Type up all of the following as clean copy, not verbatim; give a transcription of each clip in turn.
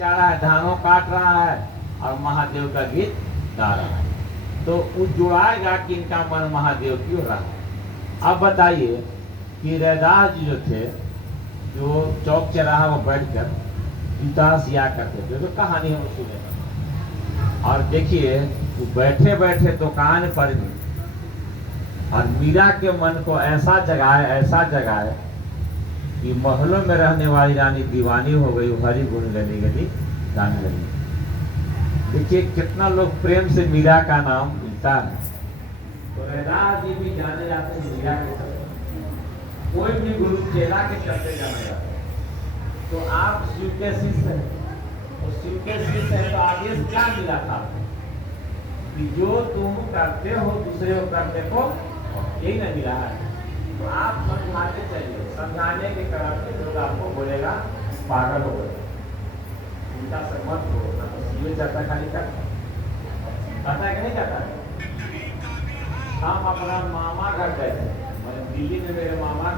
जा रहा है, धानों काट रहा है और महादेव का गीत गा रहा है, तो वो जुड़ाएगा कि इनका मन महादेव की ओर रहा। अब बताइए कि रैदास जी जो थे, जो चौक चौराहा में बैठकर इतिहास या करते थे, तो कहानी हम सुने और देखिए बैठे बैठे दुकान पर भी और मीरा के मन को ऐसा जगाए कि महलों में रहने वाली रानी दीवानी हो गई, हरि गुण गली गली गाने लगी। देखिए कितना लोग प्रेम से मीरा का नाम मिलता है। तो रैदास जी भी जाने जाते हैं मीरा के चलते, कोई भी गुरु चेला के चलते जाने जाते हैं। तो आप शिव के शिष्य हैं, तो शिव के शिष्य है, तो आदेश क्या मिला था कि जो तुम करते हो दूसरे को करने को, यही नहीं मिला है। तो आप समझाते चलिए, समझाने के कारण से लोग आपको बोलेगा पागल हो गए, उनका सहमत हो ना, तो सीधे चर्चा खाली करता है कि नहीं करता है। हम अपना मामा घर गए थे, मैंने दिल्ली में मेरे मामा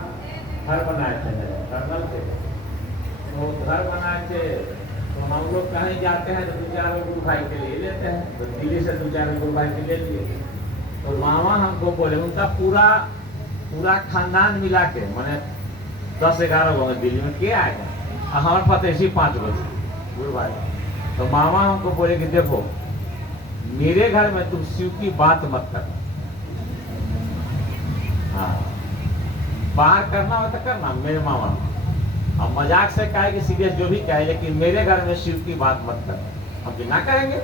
घर बनाए थे, कर्नल थे, तो घर बनाए थे। तो हम लोग कहीं जाते हैं तो 2-4 गुरु भाई के लिए लेते हैं, तो दिल्ली से 2-4 गुरु भाई के ले लिए। तो मामा हमको बोले, उनका पूरा खानदान मिला के मैंने 10-11 लोग दिल्ली में क्या आएगा, हमारे पास ऐसी 5 बजे गुरु भाई। तो मामा हमको बोले कि देखो मेरे घर में तुम शिव की बात मत कर, हाँ बाहर करना हो तो करना, मेरे मामा अब मजाक से कहे कि सीरियस जो भी कहे, लेकिन मेरे घर में शिव की बात मत कर, हम बिना करेंगे।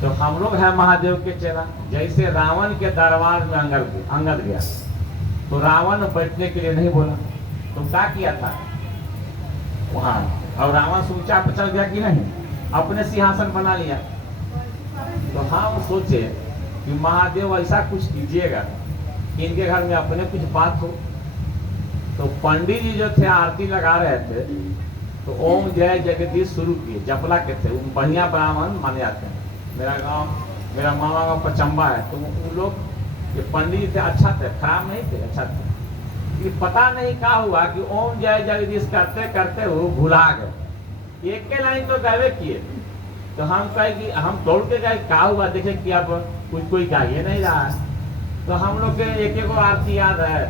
तो हम लोग हैं महादेव के चेला। जैसे रावण के दरबार में अंगद गया, तो रावण बैठने के लिए नहीं बोला, तो क्या किया था वहां, और रावण से ऊंचा पर चढ़ गया कि नहीं, अपने सिंहासन बना लिया। तो हम सोचे कि महादेव ऐसा कुछ कीजिएगा कि इनके घर में अपने कुछ बात हो। तो पंडित जी जो थे आरती लगा रहे थे, तो ओम जय जगदीश शुरू किए, जपला के थे, उन बढ़िया ब्राह्मण माने जाते हैं। मेरा मामा का पचम्बा है, तो उन लोग ये पंडित जी थे, अच्छा थे, खराब नहीं थे, अच्छा थे। कि पता नहीं क्या हुआ कि ओम जय जगदीश करते करते वो भुला गए, एक के लाइन तो गावे किए। तो हम कहे कि हम दौड़ के गए, क्या हुआ देखे कि अब कोई गाइए नहीं रहा है। तो हम लोग के एक आरती याद है,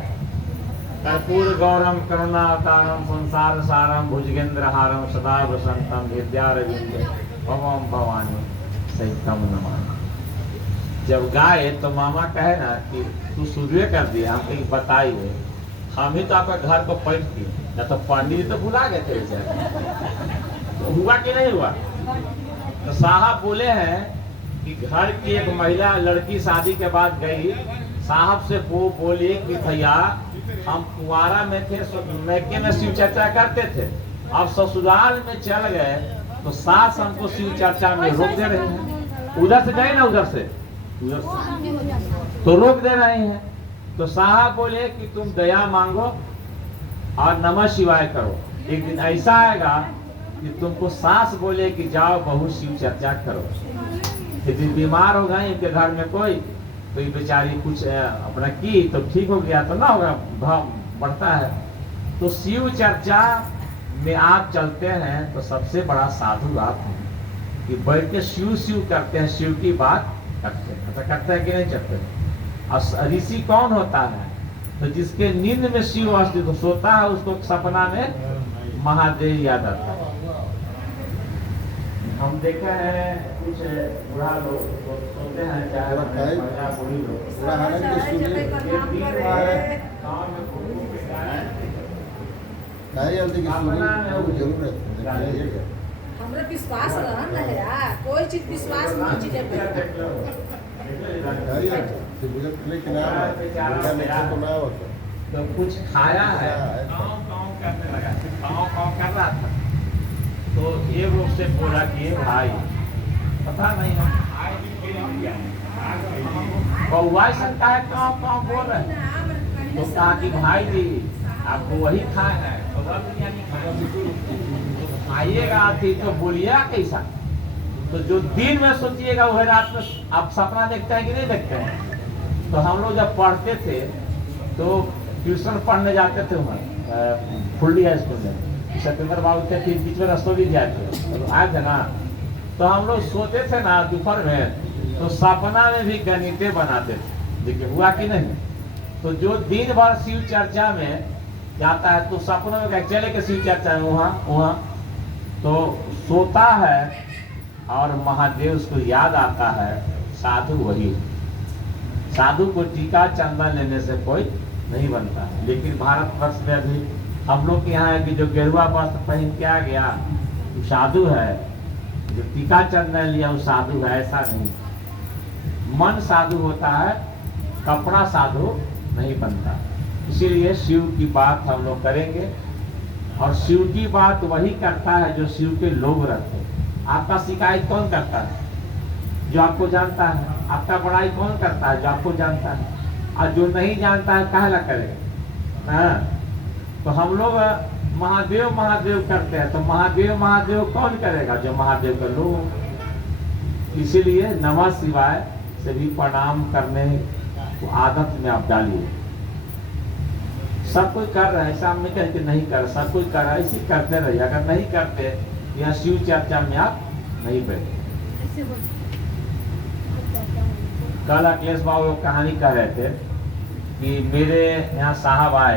कर्पूर गौरम करुणावतारम संसार सारम भुजगेंद्र हारम सदा वसंतम विद्यारविंद भवम भवानी सहितम नमामि। जब गाए तो मामा कहे ना कि तू सूर्य कर दिया, हम कहीं बताइए, हम ही तो आपका घर को पैठ किए, या तो पंडित तो भुला गए थे तो हुआ कि नहीं हुआ। तो साहब बोले हैं कि घर की एक महिला लड़की शादी के बाद गई, साहब से वो बोले कि भैया हम कुआरा में थे, मैके में शिव चर्चा करते थे, अब ससुराल में चल गए तो सास हमको शिव चर्चा में रोक दे रहे हैं। उधर से गए ना, उधर से तो रोक दे रहे हैं। तो साहब बोले कि तुम दया मांगो और नमः शिवाय करो। एक दिन ऐसा आएगा कि तुमको सास बोले कि जाओ बहू शिव चर्चा करो। एक दिन बीमार हो गए इनके घर में कोई, तो ये बेचारी कुछ अपना की तो ठीक हो गया, तो ना होगा, भाव बढ़ता है। तो शिव चर्चा में आप चलते हैं तो सबसे बड़ा साधु आप हैं कि बैठ के शिव शिव करते हैं, शिव की बात करते हैं। ऐसा करते हैं कि नहीं करते। और ऋषि कौन होता है, तो जिसके नींद में शिव अस्तित्व सोता है, उसको सपना में महादेव याद आता है। हम देखे हैं कुछ बुढ़ा लोग सोते हैं, चाहे बूढ़ी लोग हमरा विश्वास रहन है यार, कोई चीज विश्वास नहीं चीजें तो कुछ खाया है, काँव करने लगा, काँव कर रहा था। तो ये वो से बोला कि भाई पता नहीं कौवा का है, काँव बोल रहे हैं। तो कहा कि भाई जी आपको वही खाए है, कौवा बिरयानी खाइएगा थी तो बोलिएगा कैसा। तो जो दिन में सोचिएगा वह रात में आप सपना देखते हैं कि नहीं देखते हैं। तो हम लोग जब पढ़ते थे तो ट्यूशन पढ़ने जाते थे वहाँ फुल्ली हाई स्कूल में, सत्येंद्र बाबू थे, फिर बीच में रस्तों भी गए थे, तो आए थे ना, तो हम लोग सोते थे ना दोपहर में, तो सपना में भी गणिते बनाते थे। देखिए हुआ कि नहीं। तो जो दिन भर शिव चर्चा में जाता है, तो सपनों में चले के शिव चर्चा में वहाँ वहाँ तो सोता है और महादेव उसको याद आता है। साधु वही, साधु को टीका चंदन लेने से कोई नहीं बनता है। लेकिन भारतवर्ष में अभी हम लोग के यहाँ है कि जो गेरुआ वस्त्र पहन के आ गया वो साधु है, जो टीका चंदन लिया वो साधु है, ऐसा नहीं। मन साधु होता है, कपड़ा साधु नहीं बनता। इसीलिए शिव की बात हम लोग करेंगे, और शिव की बात वही करता है जो शिव के लोग रहते हैं। आपका शिकायत कौन करता है? जो आपको जानता है। आपका बड़ाई कौन करता है? जो आपको जानता है। और जो नहीं जानता है काहे ला करेगा? हाँ? तो हम लोग महादेव महादेव करते हैं, तो महादेव महादेव कौन करेगा? जो महादेव का लोग। इसीलिए नमः शिवाय से भी प्रणाम करने को आदत में आप डालिए। सब कोई कर रहा है, ऐसा हम नहीं कहें कि नहीं कर, सब कोई कर रहा है, इसी करते रहिए। अगर नहीं करते या शिव चर्चा में आप नहीं बैठे। कल अखिलेश बाबू कहानी कह रहे थे कि मेरे यहाँ साहब आए